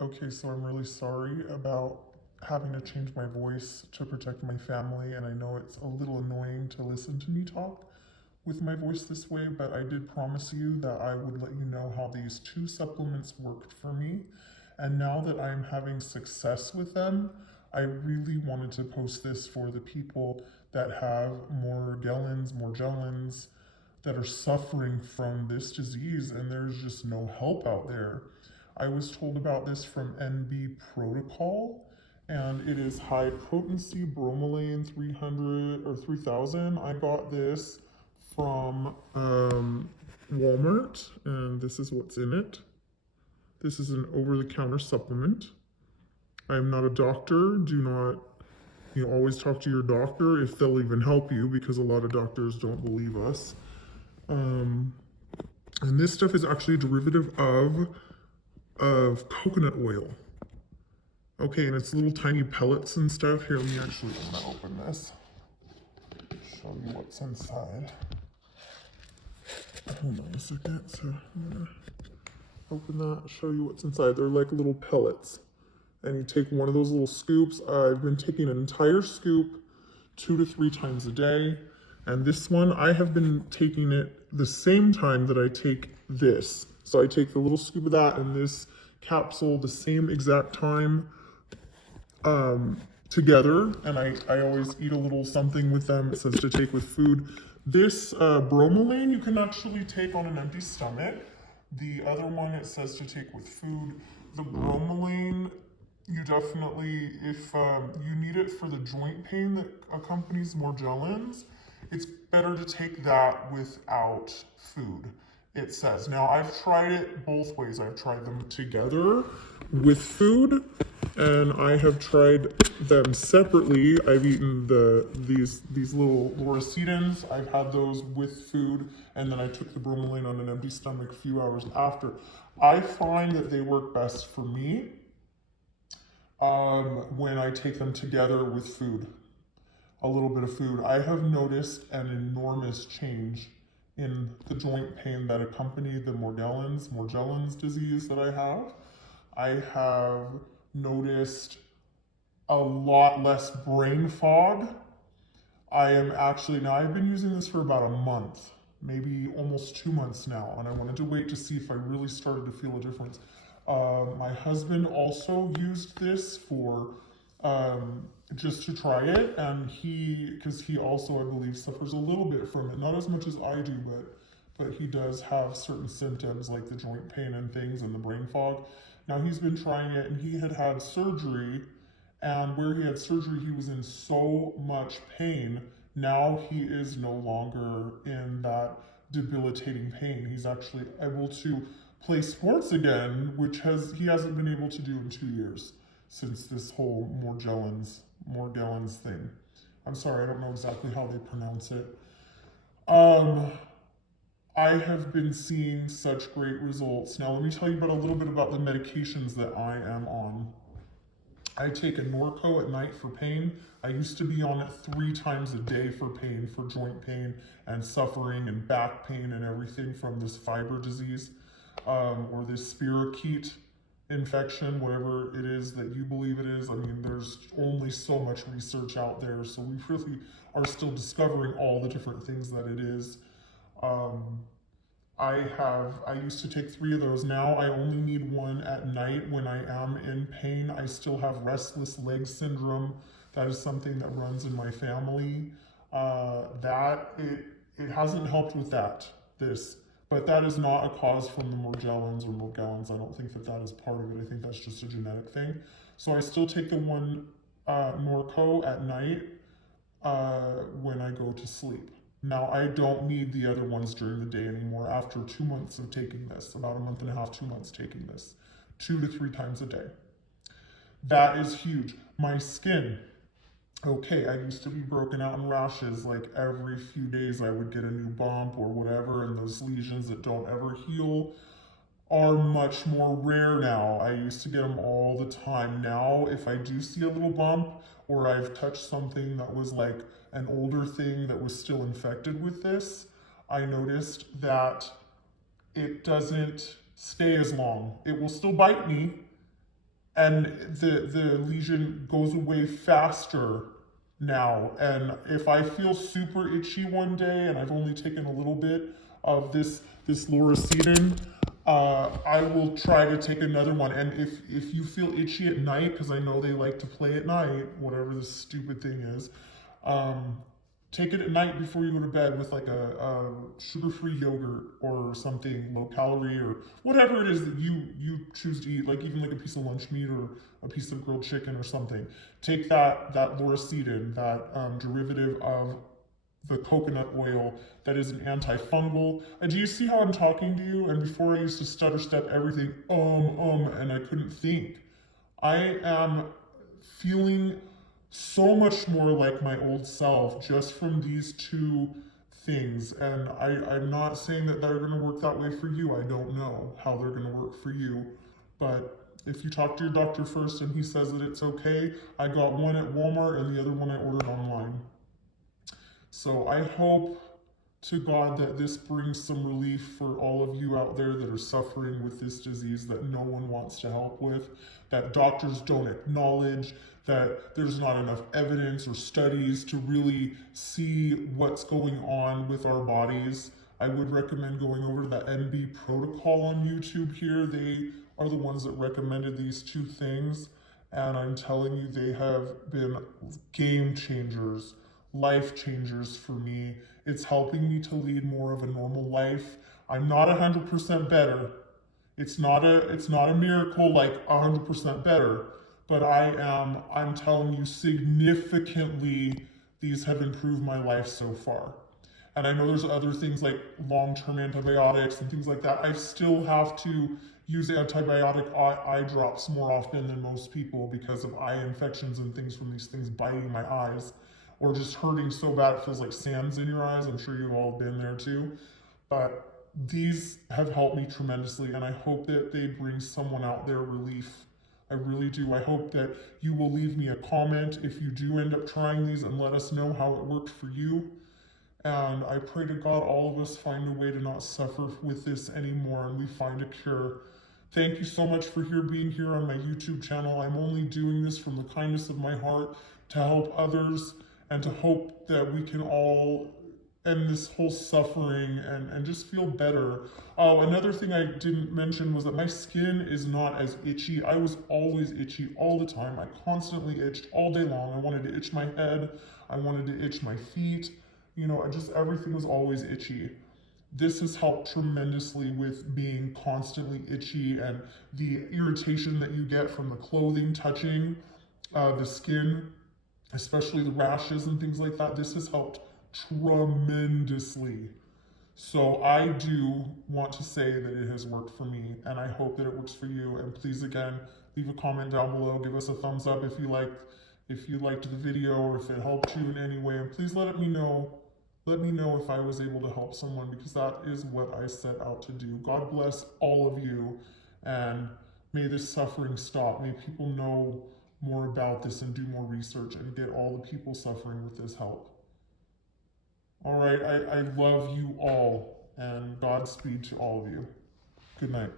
Okay, so I'm really sorry about having to change my voice to protect my family, and I know it's a little annoying to listen to me talk with my voice this way, but I did promise you that I would let you know how these two supplements worked for me. And now that I'm having success with them, I really wanted to post this for the people that have Morgellons, that are suffering from this disease, and there's just no help out there. I was told about this from NB Protocol, and it is high potency bromelain 300 or 3000. I got this from Walmart, and this is what's in it. This is an over the counter supplement. I am not a doctor. Do not, always talk to your doctor if they'll even help you, because a lot of doctors don't believe us. Um, and this stuff is actually a derivative of coconut oil. Okay, and it's little tiny pellets and stuff. Here, let me actually open this. Show you what's inside. Hold on a second. So I'm gonna open that, show you what's inside. They're like little pellets. And you take one of those little scoops. I've been taking an entire scoop 2 to 3 times a day. And this one, I have been taking it the same time that I take this. So I take the little scoop of that and this capsule the same exact time together. And I always eat a little something with them. It says to take with food. This bromelain you can actually take on an empty stomach. The other one it says to take with food. The bromelain, you definitely, if you need it for the joint pain that accompanies Morgellons, it's better to take that without food, it says. Now, I've tried it both ways. I've tried them together with food, and I have tried them separately. I've eaten these little lauracetins. I've had those with food, and then I took the bromelain on an empty stomach a few hours after. I find that they work best for me when I take them together with food, a little bit of food. I have noticed an enormous change in the joint pain that accompanied the Morgellons disease that I have. I have noticed a lot less brain fog. Now I've been using this for about a month, maybe almost 2 months now, and I wanted to wait to see if I really started to feel a difference. My husband also used this for just to try it, and because he also, I believe, suffers a little bit from it, not as much as I do, but he does have certain symptoms like the joint pain and things and the brain fog. Now he's been trying it, and he had surgery, and where he had surgery, he was in so much pain. Now he is no longer in that debilitating pain. He's actually able to play sports again, which he hasn't been able to do in 2 years since this whole Morgellons thing. I'm sorry, I don't know exactly how they pronounce it. I have been seeing such great results. Now, let me tell you about a little bit about the medications that I am on. I take a Norco at night for pain. I used to be on it 3 times a day for pain, for joint pain and suffering and back pain and everything from this fiber disease or this spirochete infection, whatever it is that you believe it is. I mean, there's only so much research out there, so we really are still discovering all the different things that it is. I used to take 3 of those. Now I only need 1 at night when I am in pain. I still have restless leg syndrome. That is something that runs in my family. It hasn't helped with this, but that is not a cause from the Morgellons. I don't think that is part of it. I think that's just a genetic thing. So I still take the 1 Norco at night when I go to sleep. Now, I don't need the other ones during the day anymore after 2 months of taking this, about a month and a half, 2 months taking this, 2 to 3 times a day. That is huge. My skin, okay, I used to be broken out in rashes. Like every few days I would get a new bump or whatever, and those lesions that don't ever heal are much more rare now. I used to get them all the time. Now, if I do see a little bump or I've touched something that was like an older thing that was still infected with this, I noticed that it doesn't stay as long. It will still bite me, and the lesion goes away faster now. And if I feel super itchy one day and I've only taken a little bit of this Loracetine, I will try to take another one. And if you feel itchy at night, because I know they like to play at night, whatever this stupid thing is, take it at night before you go to bed with like a sugar-free yogurt or something low calorie, or whatever it is that you choose to eat, like even like a piece of lunch meat or a piece of grilled chicken or something. Take that Loracetine, that derivative of the coconut oil that is an antifungal. And do you see how I'm talking to you? And before I used to stutter step everything, and I couldn't think. I am feeling so much more like my old self just from these two things. And I'm not saying that they're going to work that way for you. I don't know how they're going to work for you. But if you talk to your doctor first and he says that it's okay, I got one at Walmart and the other one I ordered online. So I hope to God that this brings some relief for all of you out there that are suffering with this disease that no one wants to help with, that doctors don't acknowledge, that there's not enough evidence or studies to really see what's going on with our bodies. I would recommend going over to the NB protocol on YouTube here. They are the ones that recommended these two things. And I'm telling you, they have been game changers, life changers for me. It's helping me to lead more of a normal life. I'm not 100% better. It's not a miracle like 100% better, but I'm telling you, significantly these have improved my life so far. And I know there's other things like long-term antibiotics and things like that. I still have to use antibiotic eye drops more often than most people because of eye infections and things from these things biting my eyes, or just hurting so bad it feels like sands in your eyes. I'm sure you've all been there too. But these have helped me tremendously, and I hope that they bring someone out there relief. I really do. I hope that you will leave me a comment if you do end up trying these and let us know how it worked for you. And I pray to God all of us find a way to not suffer with this anymore and we find a cure. Thank you so much for being here on my YouTube channel. I'm only doing this from the kindness of my heart to help others and to hope that we can all end this whole suffering and just feel better. Oh, another thing I didn't mention was that my skin is not as itchy. I was always itchy all the time. I constantly itched all day long. I wanted to itch my head. I wanted to itch my feet. You know, everything was always itchy. This has helped tremendously with being constantly itchy and the irritation that you get from the clothing touching the skin, especially the rashes and things like that. This has helped tremendously. So I do want to say that it has worked for me, and I hope that it works for you. And please, again, leave a comment down below. Give us a thumbs up if you liked the video or if it helped you in any way. And please let me know. Let me know if I was able to help someone, because that is what I set out to do. God bless all of you, and may this suffering stop. May people know more about this and do more research and get all the people suffering with this help. All right, I love you all, and Godspeed to all of you. Good night.